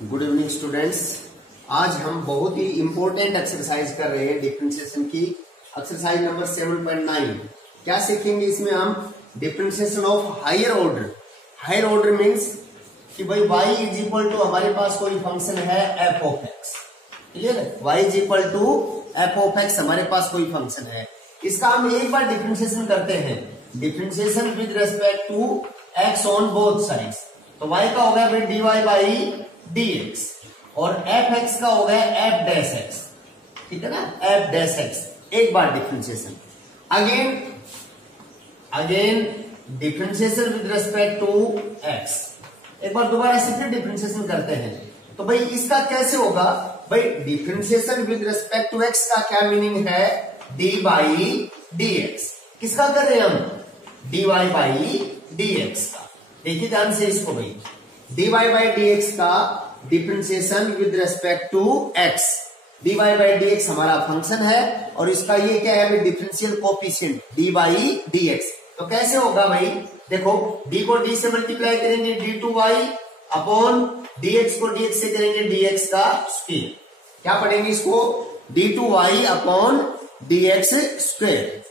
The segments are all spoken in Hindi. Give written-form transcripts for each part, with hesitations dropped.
Good evening students. आज हम बहुत ही इंपॉर्टेंट एक्सरसाइज कर रहे हैं डिफरेंशिएशन की। Exercise number 7.9। क्या सीखेंगे इसमें हम? Differentiation of higher order. Higher order means कि भाई y इज इक्वल टू हमारे पास कोई फंक्शन है f ऑफ x। क्लियर है? y is equal to f of x हमारे पास कोई फंक्शन है। इसका हम एक बार डिफरेंशिएशन करते हैं, differentiation with respect to x on both sides. तो y का हो गया भाई dy बाई dx और fx का हो गया f डैश x। ठीक है ना, f डैश x। एक बार differentiation, again differentiation with respect to x। एक बार दोबारा से फिर डिफरेंशिएशन करते हैं। तो भाई इसका कैसे होगा? भाई differentiation with respect to x का क्या मीनिंग है? dy by dx। किसका कर रहे हैं हम? dy बाई dx का। देखिए ध्यान से इसको भाई, dy बाई dx का differentiation with respect to x। dy by dx हमारा फंक्शन है और इसका ये क्या है? Differential coefficient dy by dx। तो कैसे होगा भाई? देखो d को d से मल्टीप्लाई करेंगे d2y अपॉन dx को dx से करेंगे dx का स्क्वायर। क्या पढ़ेंगे इसको? d2y upon dx square,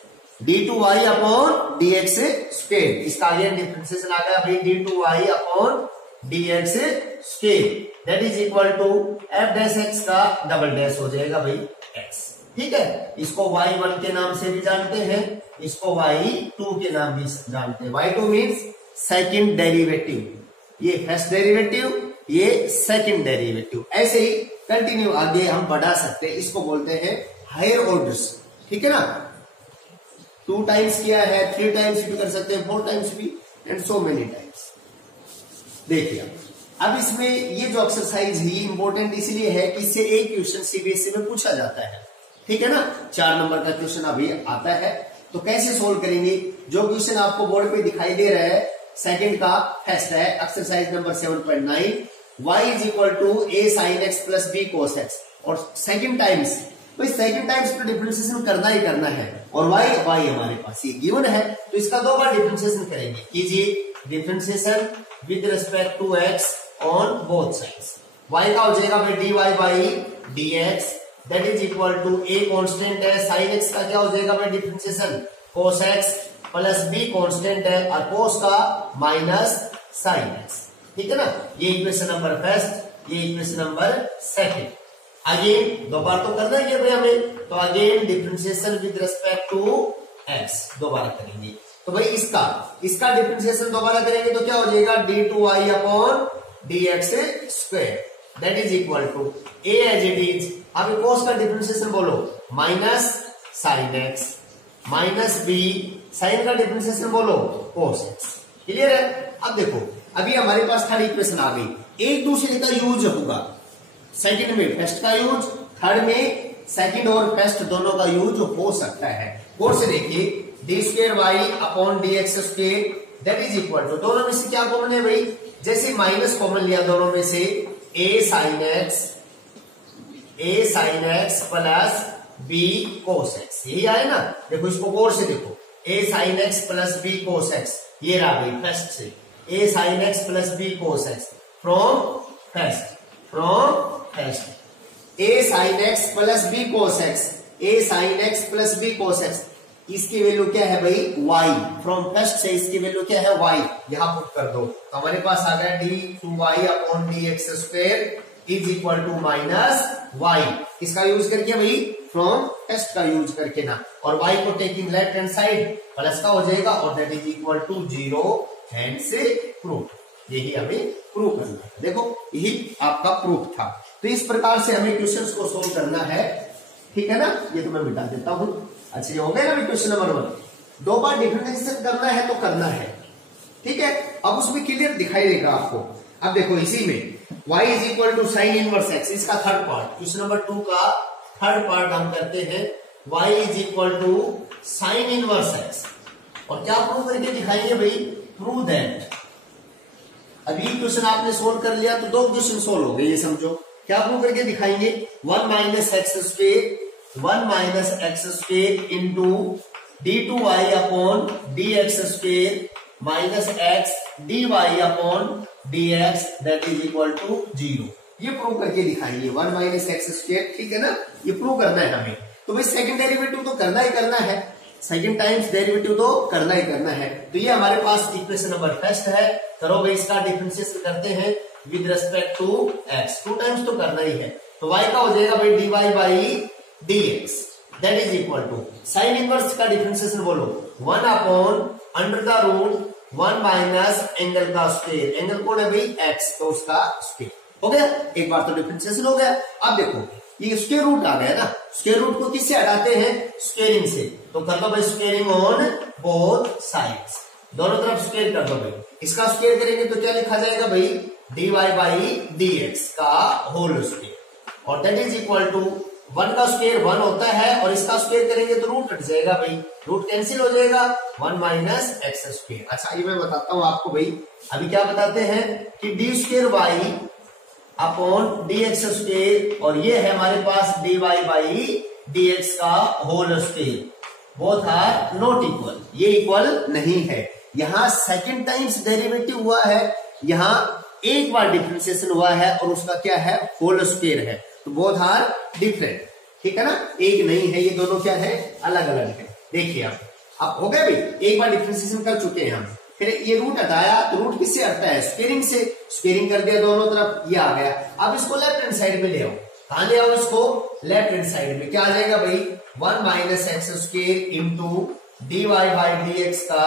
d2y upon dx square. इसका आगे डिफरेंशिएशन आ गया भाई d2y upon dx square that is equal to f dash x का डबल डैश हो जाएगा भाई x। ठीक है, इसको y1 के नाम से भी जानते हैं, इसको y2 के नाम भी जानते हैं। y2 मीन्स सेकंड डेरिवेटिव, ये फर्स्ट डेरिवेटिव, ये सेकंड डेरिवेटिव। ऐसे ही कंटिन्यू आगे हम बढ़ा सकते हैं। इसको बोलते हैं हायर ऑर्डर्स। ठीक है ना, 2 टाइम्स किया है, 3 टाइम्स भी कर सकते हैं, 4 टाइम्स भी, एंड सो मेनी टाइम्स। देखिए अब इसमें ये जो एक्सरसाइज है ये इंपॉर्टेंट इसलिए है कि इससे एक क्वेश्चन सीबीएसई में पूछा जाता है। ठीक है ना, 4 नंबर का क्वेश्चन अभी आता है। तो कैसे सोल्व करेंगे? जो क्वेश्चन आपको बोर्ड पे दिखाई दे रहा है सेकंड का फर्स्ट है, exercise number 7.9, y is equal to a sin x plus b cos x। और सेकंड टाइम्स, भाई सेकंड टाइम्स तो डिफरेंशिएशन करना ही करना है और y हमारे पास ये गिवन है, तो इसका 2 बार डिफरेंशिएशन करेंगे। कीजिए differentiation with respect to x on both sides. y का हो जाएगा भाई dy by dx that is equal to a constant है, sin x का क्या हो जाएगा भाई differentiation cos x plus b constant है और cos का माइनस sin x। ठीक है ना, ये इक्वेशन नंबर फर्स्ट, ये इक्वेशन नंबर सेकंड। अगेन 2 बार तो करना ही है भाई हमें, तो again differentiation with respect to x दोबारा करेंगे। तो भाई इसका डिफरेंशिएशन दोबारा करेंगे तो क्या हो जाएगा? d2y upon dx square that is equal to a as it is. अब cos का डिफरेंशिएशन बोलो, minus sin x minus b, sin का डिफरेंशिएशन बोलो cos x। क्लियर है? अब देखो अभी हमारे पास थर्ड इक्वेशन आ गई। एक दूसरे का यूज होगा, सेकंड में फर्स्ट का यूज, थर्ड में सेकंड और फर्स्ट दोनों का यूज हो सकता है। और से देखिए d square y upon d x square that is equal to, दोनों में से क्या कॉमन है भाई? जैसे माइनस कॉमन लिया दोनों में से, a sin x plus b cos x, यही आए ना। देखो इसको गौर से देखो, a sin x plus b cos x, ये रहा भाई फर्स्ट से a sin x plus b cos x from first a sin x plus b cos x, a sin x plus b cos x, इसकी वैल्यू क्या है भाई? y। फ्रॉम फर्स्ट से इसकी वैल्यू क्या है? y। यहां पुट कर दो तो हमारे पास आ गया d2y upon dx square is equal to minus y। किसका यूज करके भाई? फ्रॉम फर्स्ट का यूज करके ना। और y को taking left hand side plus का हो जाएगा और that is equal to 0 hand से प्रूफ। यही हमें प्रूफ करना है। देखो यही आपका प्रूफ था। तो इस प्रकार से हमें क्वेश्चंस को सोल्व करना है। ठीक है ना, ये तो मैं मिटा देता हूं। अच्छा ये हो गया ना क्वेश्चन नंबर 1। 2 बार डिफरेंशिएशन करना है तो करना है। ठीक है, अब उसमें क्लियर दिखाई देगा आपको। अब देखो इसी में y is equal to sine inverse x, इसका थर्ड पार्ट, क्वेश्चन नंबर 2 का थर्ड पार्ट हम करते हैं। y is equal to sine inverse x और क्या प्रूव करके दिखाएंगे भाई? Prove that. अभी क्वेश्चन आपने सोल्व कर लिया तो 2 क्वेश्चन सोल्व हो गए, ये समझो। क्या प्रूव करके दिखाएंगे? 1 minus x square into d2y upon dx square minus x dy upon dx that is equal to 0। ये प्रूव करके दिखाएंगे 1 माइनस एक्स स्क्वायर, ठीक है ना, ये प्रूव करना है हमें। तो भाई सेकंड डेरिवेटिव तो करना ही करना है, सेकंड टाइम्स डेरिवेटिव तो करना ही करना है। तो ये हमारे पास इक्वेशन नंबर फर्स्ट है। करो भाई इसका डिफरेंशिएशन करते हैं with respect to x, 2 times तो करना ही है। तो y का हो जाएगा भाई dy by dx that is equal to sine inverse का डिफरेंशिएशन बोलो 1 upon under the root 1 minus angle का स्क्वायर, एंगल कौन है भाई x, तो उसका स्क्वायर हो गया। एक बार तो डिफरेंशिएशन हो गया। अब देखो ये स्क्वायर रूट आ गया ना, स्क्वायर रूट को किससे हटाते हैं, स्क्वेयरिंग से। तो कर दो भाई स्क्वेयरिंग ऑन बोथ साइड्स, दोनों तरफ स्क्वायर कर दो भाई। इसका स्क्वायर करेंगे तो क्या लिखा जाएगा भाई dy बाई dx का होल स्क्वायर, और दैट इज इक्वल टू 1 का स्क्वायर 1 होता है, और इसका स्क्वायर करेंगे तो रूट कट जाएगा भाई, रूट कैंसिल हो जाएगा 1 माइनस एक्स स्क्वायर। अच्छा ये मैं बताता हूं आपको भाई, अभी क्या बताते हैं कि d square y upon d x square, और ये है हमारे पास dy बाई dx का whole square, both are not equal, ये इक्वल नहीं है। यहां सेकंड टाइम्स डेरिवेटिव हुआ है, यहां एक बार डिफरेंशिएशन हुआ है, और उसका क्या है होल स्क्वायर है, तो बोथ आर डिफरेंट, ठीक है ना, एक नहीं है, ये दोनों क्या है अलग अलग है। देखिए अब हो गया भाई, एक बार डिफरेंशिएशन कर चुके हैं हम, फिर ये रूट हटाया, तो रूट किससे हटता है, स्क्वेयरिंग से, स्क्वेयरिंग कर दिया दोनों तरफ, ये आ गया। अब इसको लेफ्ट हैंड साइड में ले आओ, कहां ले आओ इसको, लेफ्ट हैंड साइड में, क्या आ जाएगा भाई 1 minus x square into d y by d x का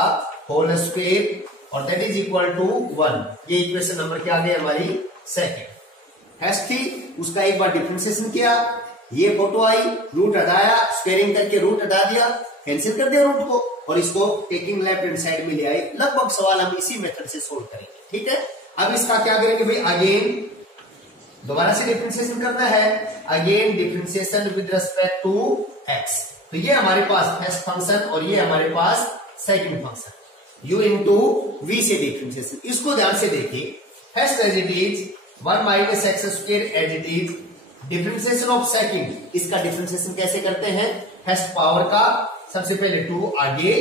होल स्क्वायर, और दैट इज इक्वल टू 1। ये इक्वेशन नंबर क्या आ गई हमारी सेकंड। हैश थी उसका एक बार डिफरेंशिएशन किया, ये फोटो आई, रूट हटाया, स्क्वेयरिंग करके रूट हटा दिया, कैंसिल कर दिया रूट को, और इसको टेकिंग लेफ्ट हैंड साइड में ले आए। लगभग सवाल हम इसी मेथड से सोल्व करेंगे, ठीक है। अब इसका क्या करेंगे भाई, अगेन दोबारा से डिफरेंशिएशन करना है, again differentiation with respect to x. तो ये हमारे पास फर्स्ट फंक्शन, और ये हमारे पास second function, u into v से डिफरेंशिएशन। इसको ध्यान से देखिए, first as it is 1 minus x square as it is, differentiation of second, इसका डिफरेंशिएशन कैसे करते हैं, फर्स्ट पावर का सबसे पहले 2 आगे,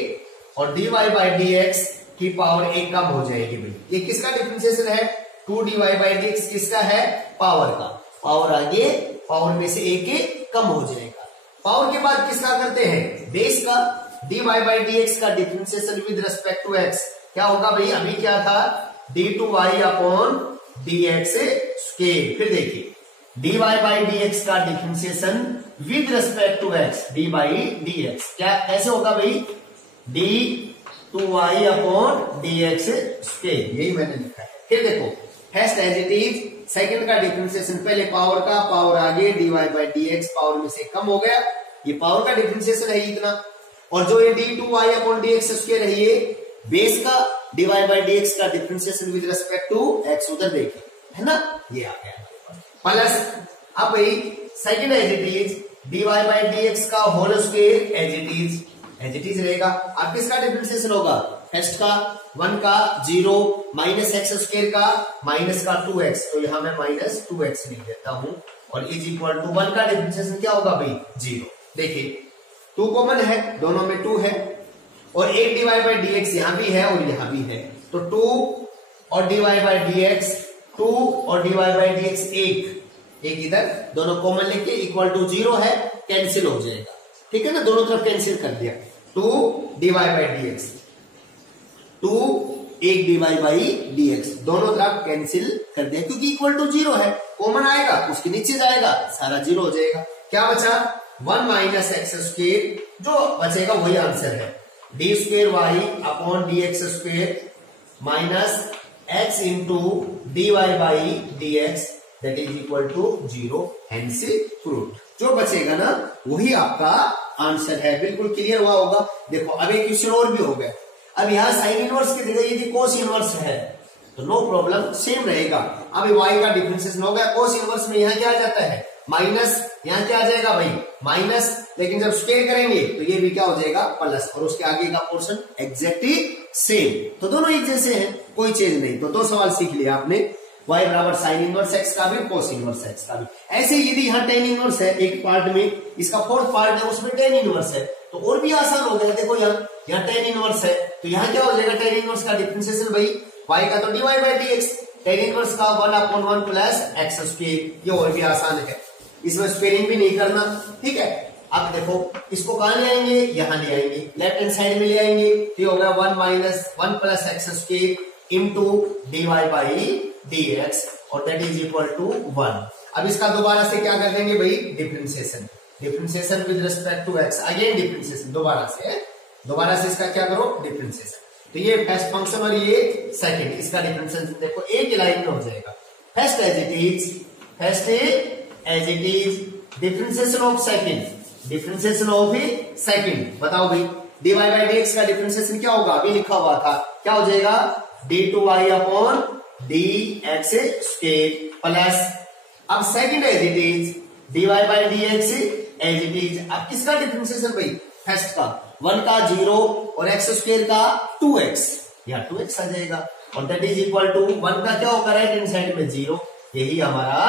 और dy बाई dx की पावर 1 कम हो जाएगी भाई। ये किसका डिफरेंशिएशन है, 2 dy बाई dx किसका है, पावर का, पावर आगे, पावर में से 1 कम हो जाएगा। पावर के बाद किसका करते हैं, बेस का, dy बाई dx का differentiation with respect to x क्या होगा भाई, अभी क्या था d2y अपॉन dx स्क्वायर। फिर देखिए dy बाई dx का differentiation with respect to x, d by dx क्या कैसे होगा भाई, d2y अपॉन dx स्क्वायर, यही मैंने लिखा है। फिर देखो first as it is, second का डिफरेंशिएशन पहले पावर का, पावर आगे, dy बाई dx पावर में से कम हो गया, ये पावर का डिफरेंशिएशन है इतना, और जो ये d2y अपॉन dx स्क्वायर है ये बेस का, dy बाई dx का differentiation with respect to x, उधर देखिए है ना, ये आ गया प्लस। अब भाई second as it is dy by dx का whole square as it is रहेगा। अब किसका डिफरेंशिएशन होगा, फर्स्ट का 1 का 0 माइनस एक्स स्क्वायर का माइनस का 2x, तो यहां मैं माइनस 2x लिख देता हूं, और इज इक्वल टू 1 का डिफरेंशिएशन क्या होगा भाई 0। देखिए 2 कॉमन है, दोनों में 2 है, और एक dy बाई dx यहां भी है और यहां भी है, तो 2 और dy बाई dx 2 और dy बाई dx 1 इधर, दोनों कॉमन लेके इक्वल टू 0 है, कैंसिल हो जाएगा, ठीक है ना, दोनों तरफ कैंसिल कर दिया, 2 dy बाई dx 2 एक dy बाई dx दोनों तरफ कैंसिल कर दिया, क्योंकि इक्वल टू 0 है, कॉमन आएगा उसके नीचे जाएगा, सारा 0 हो जाएगा। क्या बचा 1 माइनस एक्स स्क्वायर, जो बचेगा वही आंसर है, d square y upon d x square minus x into d y by d x that is equal to 0, hence proved. जो बचेगा ना वही आपका आंसर है, बिल्कुल क्लियर हुआ होगा। देखो अब एक क्वेश्चन और भी हो गया, अब यहाँ साइन इनवर्स की जगह यदि कोस इनवर्स है तो नो प्रॉब्लम, सेम रहेगा। अब y का डिफरेंशिएशन हो गया, कोस इनवर्स में यहाँ क्या आ जाता है माइनस, यहाँ क्या आ जाएगा भाई माइनस, लेकिन जब स्क्वायर करेंगे तो ये भी क्या हो जाएगा प्लस, और उसके आगे का पोर्शन एग्जैक्टली सेम, तो दोनों एक जैसे हैं, कोई चेंज नहीं। तो 2 सवाल सीख लिया आपने, y बराबर साइन इनवर्स एक्स का भी, कोस इनवर्स एक्स का भी। ऐसे यदि यहाँ टेन इनवर्स है एक पार्ट में, इसका फोर्थ पार्ट है उसमें टेन इनवर्स है, तो और भी आसान हो गया। देखो यहाँ टेन इनवर्स है, तो यहाँ क्या हो जाएगा टेन इनवर्स का डिफरेंशिएशन भाई y का तो dy by dx, tan inverse का 1/1 प्लस एक्स स्क्वायर। ये और भी आसान है, इसमें स्क्वेयरिंग भी नहीं करना, ठीक है। अब देखो इसको कहां ले आएंगे, यहां ले आएंगे, लेफ्ट हैंड साइड में ले आएंगे, तो ये हो गया 1 plus x square into d y by d x और दैट इज इक्वल टू 1। अब इसका दोबारा से क्या कर देंगे भाई, differentiation, differentiation with respect to x, again differentiation, दोबारा से इसका क्या करो, डिफरेंशिएशन। तो ये फर्स्ट फंक्शन और ये सेकंड, इसका डिफरेंशिएशन देखो एक लाइन में हो जाएगा। First as it is differentiation of second, differentiation of second. बताओ भाई dy बाई dx का डिफरेंशिएशन क्या होगा, अभी लिखा हुआ था, क्या हो जाएगा, d2y upon dx square plus, अब second as it is dy by dx as it is. अब किसका डिफरेंशिएशन भाई, फर्स्ट का 1 का 0 और एक्स स्क्वायर का 2x, यहाँ 2x आ जाएगा और दैट इज इक्वल टू 1 का क्या होगा, राइट हैंड साइड में 0। यही हमारा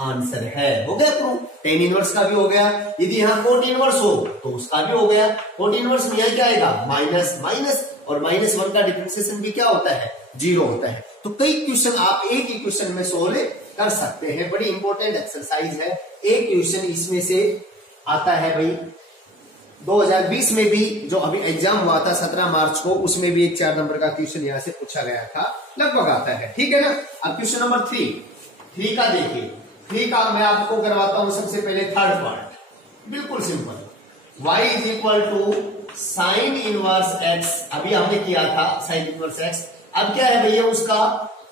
आंसर है। हो गया प्रूफ, टेन इनवर्स का भी हो गया, यदि यहाँ कोट इनवर्स हो तो उसका भी हो गया। कोट इनवर्स में यहाँ क्या आएगा, माइनस माइनस, और -1 का डिफरेंशिएशन भी क्या होता है, 0 होता है। तो कई क्वेश्चन आप एक ही क्वेश्चन में सोल्व कर सकते हैं, बड़ी इंपॉर्टेंट एक्सरसाइज है। एक क्वेश्चन इसमें से आता है भाई 2020 में भी, जो अभी एग्जाम हुआ था 17 मार्च को, उसमें भी एक 4 नंबर का क्वेश्चन यहाँ से पूछा गया था, लगभग आता है, ठीक है ना। अब क्वेश्चन नंबर 3 का देखिए, 3 का मैं आपको करवाता हूं सबसे पहले थर्ड पार्ट, बिल्कुल simple, y is equal to sine inverse x, अभी हमने किया था साइन इनवर्स x, अब क्या है भैया उसका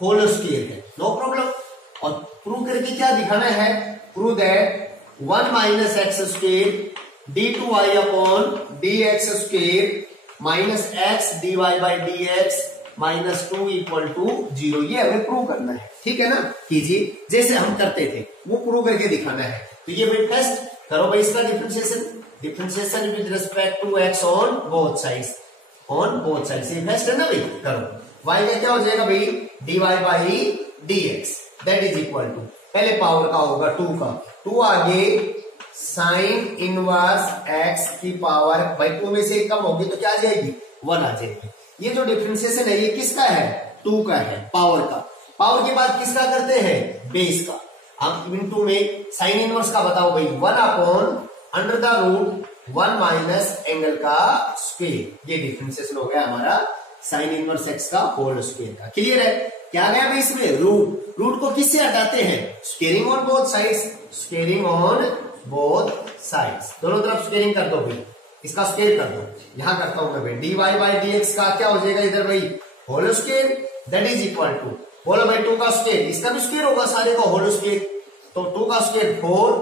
होल स्क्वायर है, नो प्रॉब्लम। और प्रूव करके क्या दिखाना है, prove that 1 minus x square d2y upon dx square minus x dy by dx minus 2 equal to 0, ये हमें प्रूव करना है, ठीक है ना। कीजिए जैसे हम करते थे वो प्रूव करके दिखाना है। तो ये भाई टेस्ट करो भाई, इसका differentiation with respect to x on both sides, ये बेस्ट है ना भाई, करो। y का क्या हो जाएगा भाई, dy by dx that is equal to, पहले पावर का होगा 2 का, 2 आगे साइन इनवर्स x की पावर, भाई 2 में से कम होगी तो क्या आ जाएगी, 1 आ जाएगी। ये जो डिफरेंशिएशन है ये किसका है, 2 का है, पावर का। पावर के बाद किसका करते हैं, बेस का। हम इनटू में साइन इनवर्स का बताओ भाई, 1 upon under the root 1 minus angle का स्क्वायर, ये डिफरेंशिएशन हो गया हमारा साइन इनवर्स x का होल स्क्वायर का। क्लियर है, क्या गया भाई इसमें, रूट को किससे हटाते हैं, squaring on both sides, squaring on both sides, दोनों तरफ स्क्वेयरिंग कर दो भाई, इसका स्क्वेयर कर दो, यहां करता हूं मैं भाई, dy बाई dx का क्या हो जाएगा इधर भाई, whole square that is equal to whole by 2 का स्क्वेयर, इसका भी स्क्वेयर होगा सारे का होल स्क्वेयर, तो 2 का स्क्वेयर 4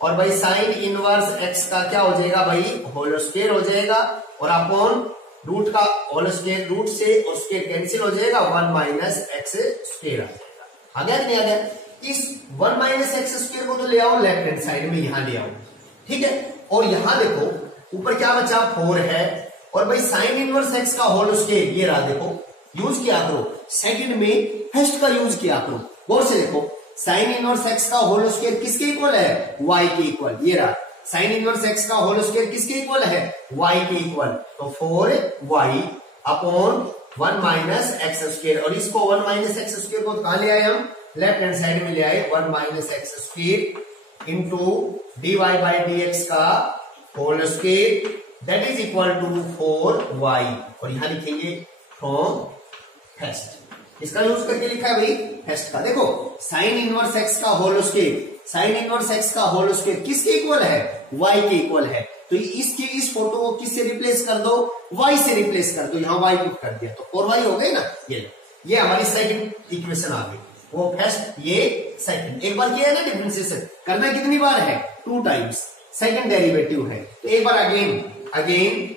और भाई साइन इनवर्स x का क्या हो जाएगा भाई, होल स्क्वेयर हो जाएगा, और अपॉन रूट का होल स्क्वेयर, रूट से और स्क्वेयर कैंसिल हो जाएगा, 1 माइनस एक्स स्क्वेयर आ जाएगा। आ गया नहीं आ गया, इस 1 माइनस एक्स स्क्वेयर को तो ले आओ लेफ्ट हैंड साइड में, यहां ले आओ, ठीक है। और यहां देखो ऊपर क्या बचा, 4 है, और भाई साइन इनवर्स x का होल स्क्वायर, ये रहा देखो, यूज किया करो, सेकंड में फर्स्ट का यूज किया करो, गौर से देखो, साइन इनवर्स x का होल स्क्वायर किसके इक्वल है, y के इक्वल, ये रहा साइन इनवर्स x का होल स्क्वायर किसके इक्वल है, y के इक्वल, तो 4y upon 1 minus x square, और इसको 1 माइनस एक्स स्क्वायर को कहां ले आए हम, लेफ्ट हैंड साइड में ले आए, 1 minus x square into dy by dx का whole square that is equal to 4y, और यहां लिखेंगे फ्रॉम फर्स्ट, इसका यूज करके लिखा है भाई फर्स्ट का। देखो साइन इनवर्स x का whole square, sine inverse x का होल स्क्वायर किसके इक्वल है, y के इक्वल है, तो इस फोटो को किससे रिप्लेस कर दो, y से रिप्लेस कर दो, यहां y पुट कर दिया तो 4y हो गए ना। ये हमारी सेकंड इक्वेशन आ गई, वो फर्स्ट ये सेकंड, एक बार किया है ना डिफरेंशिएशन, करना कितनी बार है, 2 टाइम्स, सेकंड डेरिवेटिव है, तो एक बार again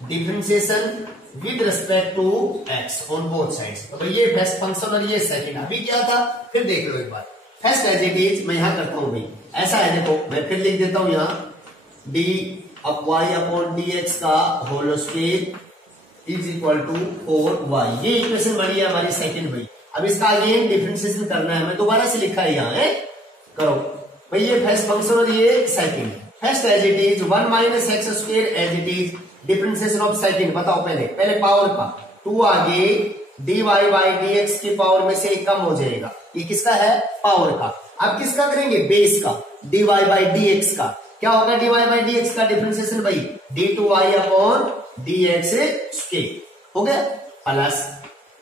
differentiation with respect to x on both sides. तो ये फर्स्ट फंक्शन और ये सेकंड, अभी क्या था फिर देख लो एक बार, फर्स्ट एज इट इज मैं यहां करता हूं भाई, ऐसा है देखो, मैं फिर लिख देता हूं यहां d अब y अपॉन dx का whole square is equal to 4y, ये इक्वेशन बनी है हमारी सेकंड भाई। अब इसका अगेन डिफरेंशिएशन करना है, मैं दोबारा से लिखा है यहाँ है, करो भाई, ये फर्स्ट फंक्शन और ये second, first as it is 1 minus x square as it is, differentiation of second बताओ, पहले पावर का 2 आगे dy बाई dx की पावर में से एक कम हो जाएगा। ये किसका है? पावर का। अब किसका करेंगे? बेस का, dy बाई dx का। क्या होगा dy बाई dx का डिफरेंशिएशन भाई? d2y अपॉन dx स्क्वायर हो गया प्लस,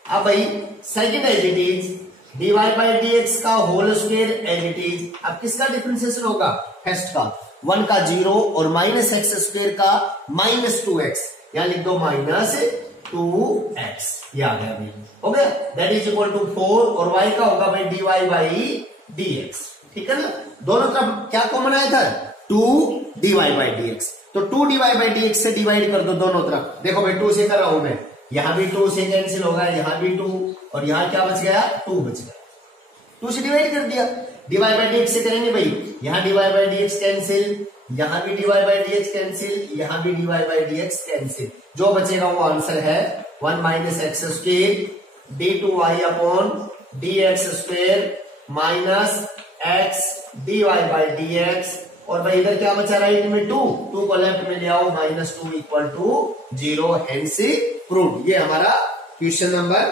अब भाई second as it is dy by dx का whole square as it is. अब किसका डिफरेंशिएशन होगा? फर्स्ट का, 1 का 0 और माइनस एक्स स्क्वायर का माइनस 2x, यहां लिख दो माइनस 2x, ये आ गया भाई, हो गया। दैट इज इक्वल टू 4 और y का होगा भाई dy बाई dx, ठीक है ना। दोनों तरफ क्या कॉमन आया था? 2 dy बाई dx, तो 2 dy बाई dx से डिवाइड कर दो दोनों तरफ। देखो भाई 2 से कर रहा हूं मैं, यहां भी 2 से कैंसिल होगा, यहां भी 2 और यहां क्या बच गया? 2 बच गया। 2 से डिवाइड कर दिया, dy बाई dx से करेंगे भाई, यहां dy बाई dx कैंसिल, यहां भी dy बाई dx कैंसिल, यहां भी dy बाई dx कैंसिल। जो बचेगा वो आंसर है 1 minus x square d2y upon dx square minus x dy by dx, और भाई इधर क्या बचा? राइट में 2 को लेफ्ट में ले आओ, minus 2 equal to 0, hence proved. ये हमारा क्वेश्चन नंबर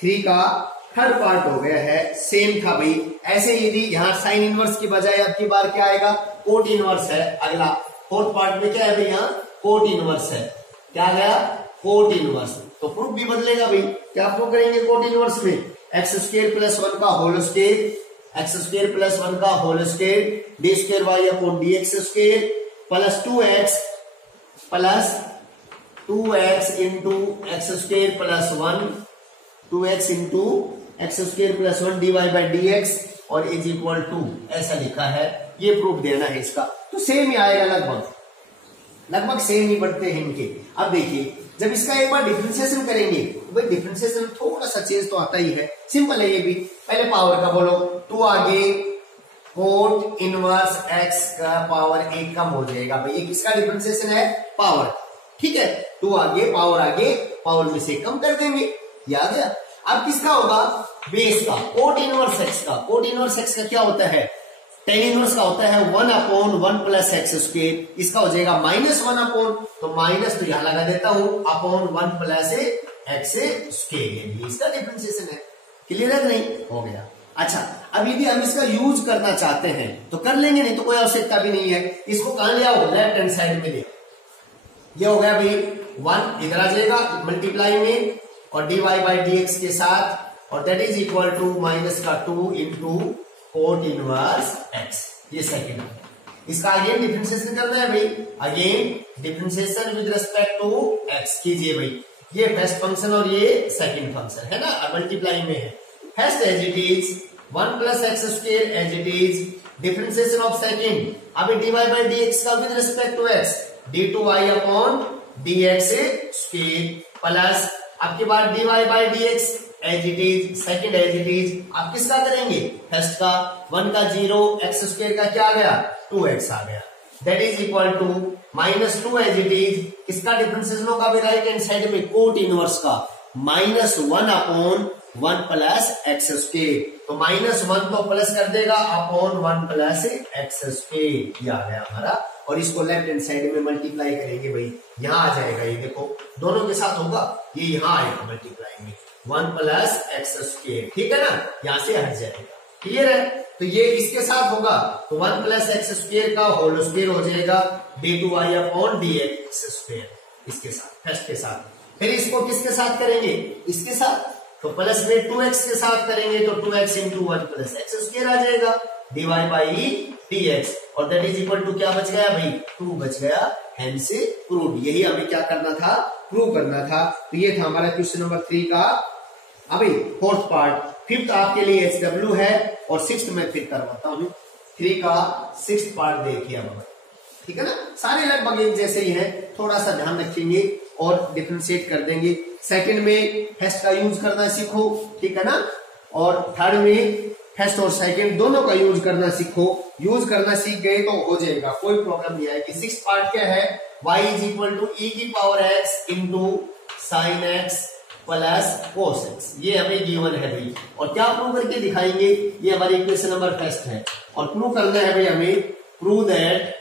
3 का थर्ड पार्ट हो गया है। सेम था भाई, ऐसे यदि यहाँ साइन इनवर्स की बजाय आपकी बार क्या आएगा? कोट इनवर्स है। अगला फोर्थ पार्ट में क्या है भाई? यहाँ कोट इनवर्स है। क्या गया? Cot inverse. तो प्रूफ भी बदलेगा भाई। क्या प्रूफ करेंगे कोट इनवर्स में? एक्स स्क्वायर प्लस 1 का whole square, x square plus 1 का whole square d square y upon d x square plus 2x into x square plus 1, 2x into x square plus 1 dy by dx और इज इक्वल टू, ऐसा लिखा है। ये प्रूफ देना है इसका, तो सेम ही आएगा, लगभग सेम ही बढ़ते हैं इनके। अब देखिए जब इसका एक बार डिफरेंशिएशन करेंगे तो भाई डिफरेंशिएशन थोड़ा सा चेंज तो आता ही है, सिंपल है ये भी। पहले पावर का बोलो, 2 आगे कोट इनवर्स x का पावर 1 कम हो जाएगा भाई। ये किसका डिफरेंशिएशन है? पावर, ठीक है। 2 आगे पावर में से कम कर देंगे, ये आ गया। अब किसका होगा? बेस का, कोट इनवर्स x का। कोट इनवर्स x का क्या होता है? टेन इनवर्स का होता है 1 अपॉन 1 प्लस एक्स स्क्वायर, इसका हो जाएगा माइनस 1 अपॉन, तो माइनस तो यहां लगा देता हूं, अपॉन 1 प्लस एक्स स्क्वायर, ये इसका डिफरेंशिएशन है। क्लियर है नहीं? हो गया। अच्छा, अब यदि हम इसका यूज करना चाहते हैं तो कर लेंगे, नहीं तो कोई आवश्यकता भी नहीं है। इसको कहां ले आओ? लेफ्ट हैंड साइड में ले। ये हो गया भाई 1, इधर आ जाएगा मल्टीप्लाई में और dy बाई dx के साथ, और that is equal to minus का 2 इंटू कोट इनवर्स x। ये सेकंड है। इसका अगेन डिफरेंशिएशन करना है भाई, again differentiation with respect to x कीजिए भाई। ये फर्स्ट फंक्शन और ये सेकंड फंक्शन है ना, मल्टीप्लाई में है। First as it is 1 plus x square as it is, differentiation of second, अभी dy बाई dx का with respect to x d2y upon dx square plus आपके बाद dy by dx as it is, second as it is. आप किसका करेंगे? फर्स्ट का, 1 का 0, एक्स स्क्वायर का क्या आ गया? 2x आ गया। That is equal to minus 2 as it is. किसका डिफरेंशिएशन होगा भी? राइट हैंड साइड में कोट इनवर्स का, minus 1 upon 1 plus x square, तो माइनस 1 तो प्लस कर देगा अपॉन 1 प्लस एक्स स्क्वायर, ये आ गया हमारा। और इसको लेफ्ट हैंड साइड में मल्टीप्लाई करेंगे भाई, यहां आ जाएगा, ये देखो दोनों के साथ होगा, ये यहां आएगा मल्टीप्लाई में 1 प्लस एक्स स्क्वायर, ठीक है ना, यहां से हट जाएगा। क्लियर है? तो ये इसके साथ होगा तो 1 प्लस एक्स स्क्वायर का होल स्क्वायर हो जाएगा d2y अपॉन dx स्क्वायर, इसके साथ, फर्स्ट के साथ। फिर इसको किसके साथ करेंगे? इसके साथ, तो प्लस में 2x के साथ करेंगे तो 2x into 1 plus x square आ जाएगा dy बाई dx, और दैट इज इक्वल टू क्या बच गया भाई? 2 बच गया, हेंस प्रूव्ड। यही हमें क्या करना था? प्रूव करना था। तो ये था हमारा क्वेश्चन नंबर 3 का अभी फोर्थ पार्ट। फिफ्थ आपके लिए HW है और सिक्स्थ में फिर करवाता हूं। 3 का सिक्स्थ पार्ट देखिए अब, ठीक है ना। सारे लगभग एक जैसे ही है, थोड़ा सा ध्यान रखेंगे और डिफरेंशिएट कर देंगे। सेकंड में फर्स्ट का यूज करना सीखो, ठीक है ना, और थर्ड में फर्स्ट और सेकंड दोनों का यूज करना सीखो। यूज करना सीख गए तो हो जाएगा, कोई प्रॉब्लम नहीं आएगी। सिक्स्थ पार्ट क्या है? y is equal to e की power x into sine x plus cos x, ये हमें गिवन है भाई। और क्या प्रूव करके दिखाएंगे? ये हमारी इक्वेशन नंबर फर्स्ट है, और प्रूव करना है भाई हमें, prove that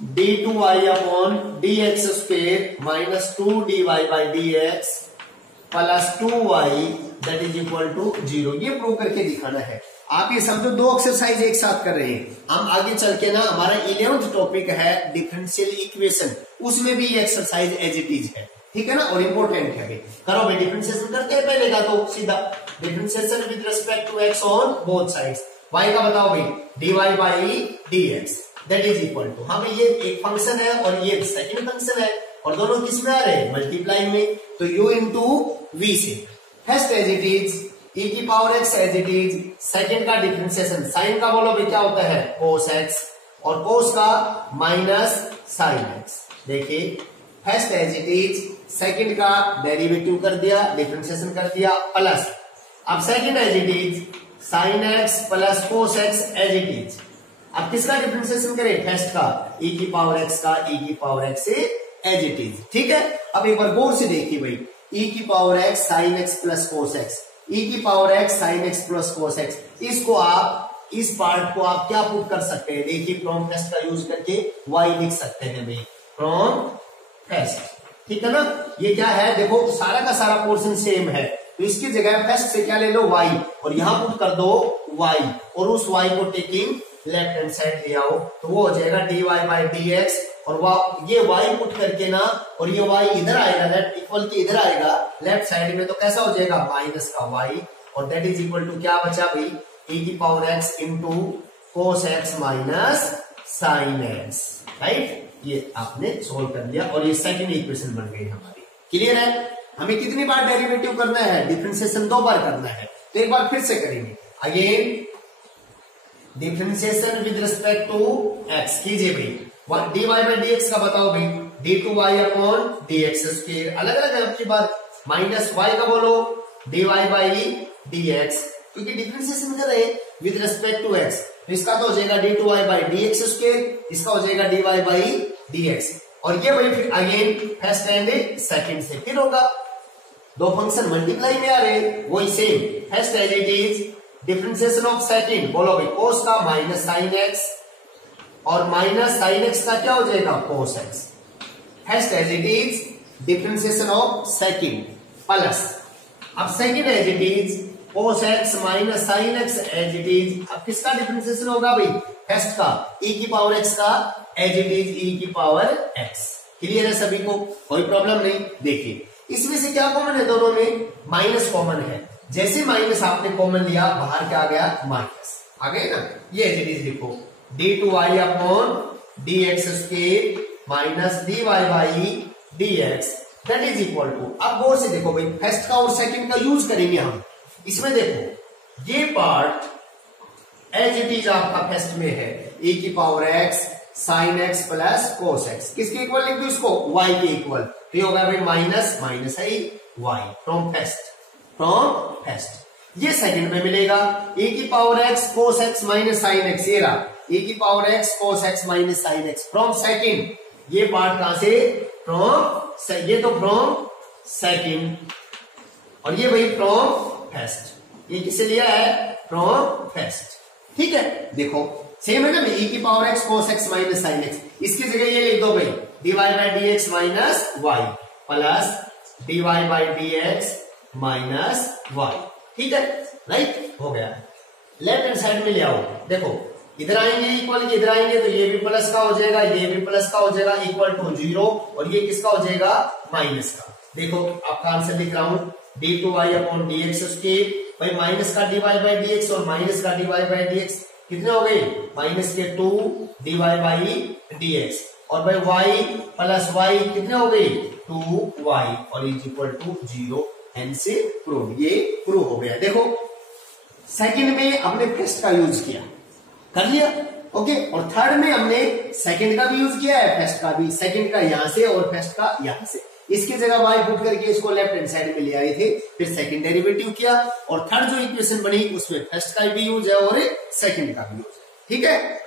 d2y upon dx square minus 2dy by dx plus 2y that is equal to 0। ये प्रूव करके दिखाना है। आप ये समझो दो एक्सरसाइज एक साथ कर रहे हैं। हम आगे चल के ना हमारा 11th टॉपिक है डिफरेंशियल इक्वेशन, उसमें भी ये एक्सरसाइज एज इट इज है, ठीक है ना, और इम्पोर्टेंट है। करो भाई, डिफरेंशिएशन करते हैं पहले का, तो सीधा differentiation with respect to x on both sides. y का बताओ भाई, dy by dx that is equal to, हाँ भाई ये एक फंक्शन है और ये सेकंड फंक्शन है, और दोनों किस में आ रहे हैं, मल्टीप्लाई में, तो u इंटू वी से first as it is e की power x as it is, second का डिफरेंशिएशन, साइन का बोलो भाई क्या होता है, cos x, और cos का माइनस sin x। देखिए first as it is, second का डेरिवेटिव कर दिया, डिफरेंशिएशन कर दिया, प्लस अब second as it is sin x plus cos x as it is. अब किसका डिफरेंशिएशन करें, फर्स्ट का e की पावर x का e की पावर x से एज इट इज, ठीक है। अब एक बार गौर से देखिए भाई, e की power x sin x plus cos x, e की power x sin x plus cos x, इसको आप इस पार्ट को आप क्या पुट कर सकते हैं, देखिए फ्रॉम फर्स्ट का यूज करके y लिख सकते हैं भाई, फ्रॉम फर्स्ट, ठीक है ना। ये क्या है, देखो सारा का सारा पोर्शन सेम है, तो इसकी जगह फर्स्ट से क्या ले लो y, और यहां पुट कर दो y, और उस y को टेकिंग लेफ्ट हैंड साइड ले आओ, तो वो हो जाएगा dy बाई dx, और ये y पुट करके ना, और ये y इधर आएगा, लेफ्ट इक्वल के इधर आएगा लेफ्ट साइड में, तो कैसा हो जाएगा माइनस का y, और दैट इज इक्वल टू क्या बचा भाई, e की power x into cos x minus sin x, right. ये आपने सोल्व कर लिया, और ये सेकंड इक्वेशन बन गई हमारी। क्लियर है। हमें कितनी बार डेरिवेटिव करना है, डिफरेंशिएशन 2 बार करना है, तो एक बार फिर से करेंगे। Again differentiation with respect to x कीजिए भाई, dy बाई dx का बताओ भाई, d2y अपॉन dx स्क्वायर, अलग अलग है आपकी बात, माइनस y का बोलो dy बाई dx, क्योंकि डिफरेंशिएशन कर रहे हैं विद रिस्पेक्ट टू x, तो इसका तो हो जाएगा d2y बाई dx स्क्वायर, इसका हो जाएगा dy बाई dx, और ये भाई फिर अगेन फर्स्ट एंड सेकंड से फिर होगा, दो फंक्शन मल्टीप्लाई में आ रहे, वही same first as it is, differentiation of second बोलो भाई, cos का माइनस sin x, और माइनस sin x का क्या हो जाएगा cos x, first as it is, differentiation of second plus, अब second as it is cos x minus sin x as it is, अब किसका डिफरेंशिएशन होगा भाई, फर्स्ट का e की पावर x का एज इट इज e की पावर x। क्लियर है सभी को, कोई प्रॉब्लम नहीं। देखिए इसमें से क्या कॉमन है, दोनों में माइनस कॉमन है, जैसे माइनस आपने कॉमन लिया बाहर क्या आ गया, माइनस आ गए ना, ये एज इट इज लिखो, d2y upon dx square minus dy by dx that is equal to, अब गौर से देखो भाई, फर्स्ट का और सेकंड का यूज करेंगे हम इसमें। देखो ये पार्ट एज इट इज आपका फर्स्ट में है, e की power x sin x plus cos x, किसके इक्वल लिख दो इसको, y के इक्वल, तो ये होगा भाई माइनस माइनस है y फ्रॉम फर्स्ट। ये सेकंड में मिलेगा, e की power x cos x minus sin x, ये रहा e की power x cos x minus sin x from second, ये पार्ट कहां से, फ्रॉम, ये तो फ्रॉम सेकंड, और ये भाई फ्रॉम फर्स्ट, ये किसे लिया है, फ्रॉम फर्स्ट, ठीक है। देखो सेम है ना, e की power x cos x minus sin x, इसकी जगह ये लिख दो भाई dy by dx minus y plus dy by dx minus y, ठीक है, राइट हो गया। लेफ्ट हैंड साइड में ले आओ, देखो इधर आएंगे इक्वल के, इधर आएंगे तो ये भी प्लस का हो जाएगा, ये भी प्लस का हो जाएगा, इक्वल टू 0, और ये किसका हो जाएगा, माइनस का। देखो आपका आंसर लिख रहा हूं, d2y अपॉन dx स्क्वायर, भाई माइनस का dy बाई dx और माइनस का dy बाई dx कितने हो गए, माइनस के 2 dy बाई dx, और भाई y प्लस y कितने हो गए, 2y, और is equal to 0, hence prove, ये प्रूव हो गया। देखो सेकंड में हमने फर्स्ट का यूज किया, कर लिया, ओके, और थर्ड में हमने सेकंड का भी यूज किया है, फर्स्ट का भी, सेकंड का यहां से और फर्स्ट का यहां से, इसकी जगह y पुट करके इसको लेफ्ट हैंड साइड में ले आए थे, फिर सेकंड डेरिवेटिव किया, और थर्ड जो इक्वेशन बनी उसमें फर्स्ट का भी यूज है और सेकंड का भी यूज है, ठीक है।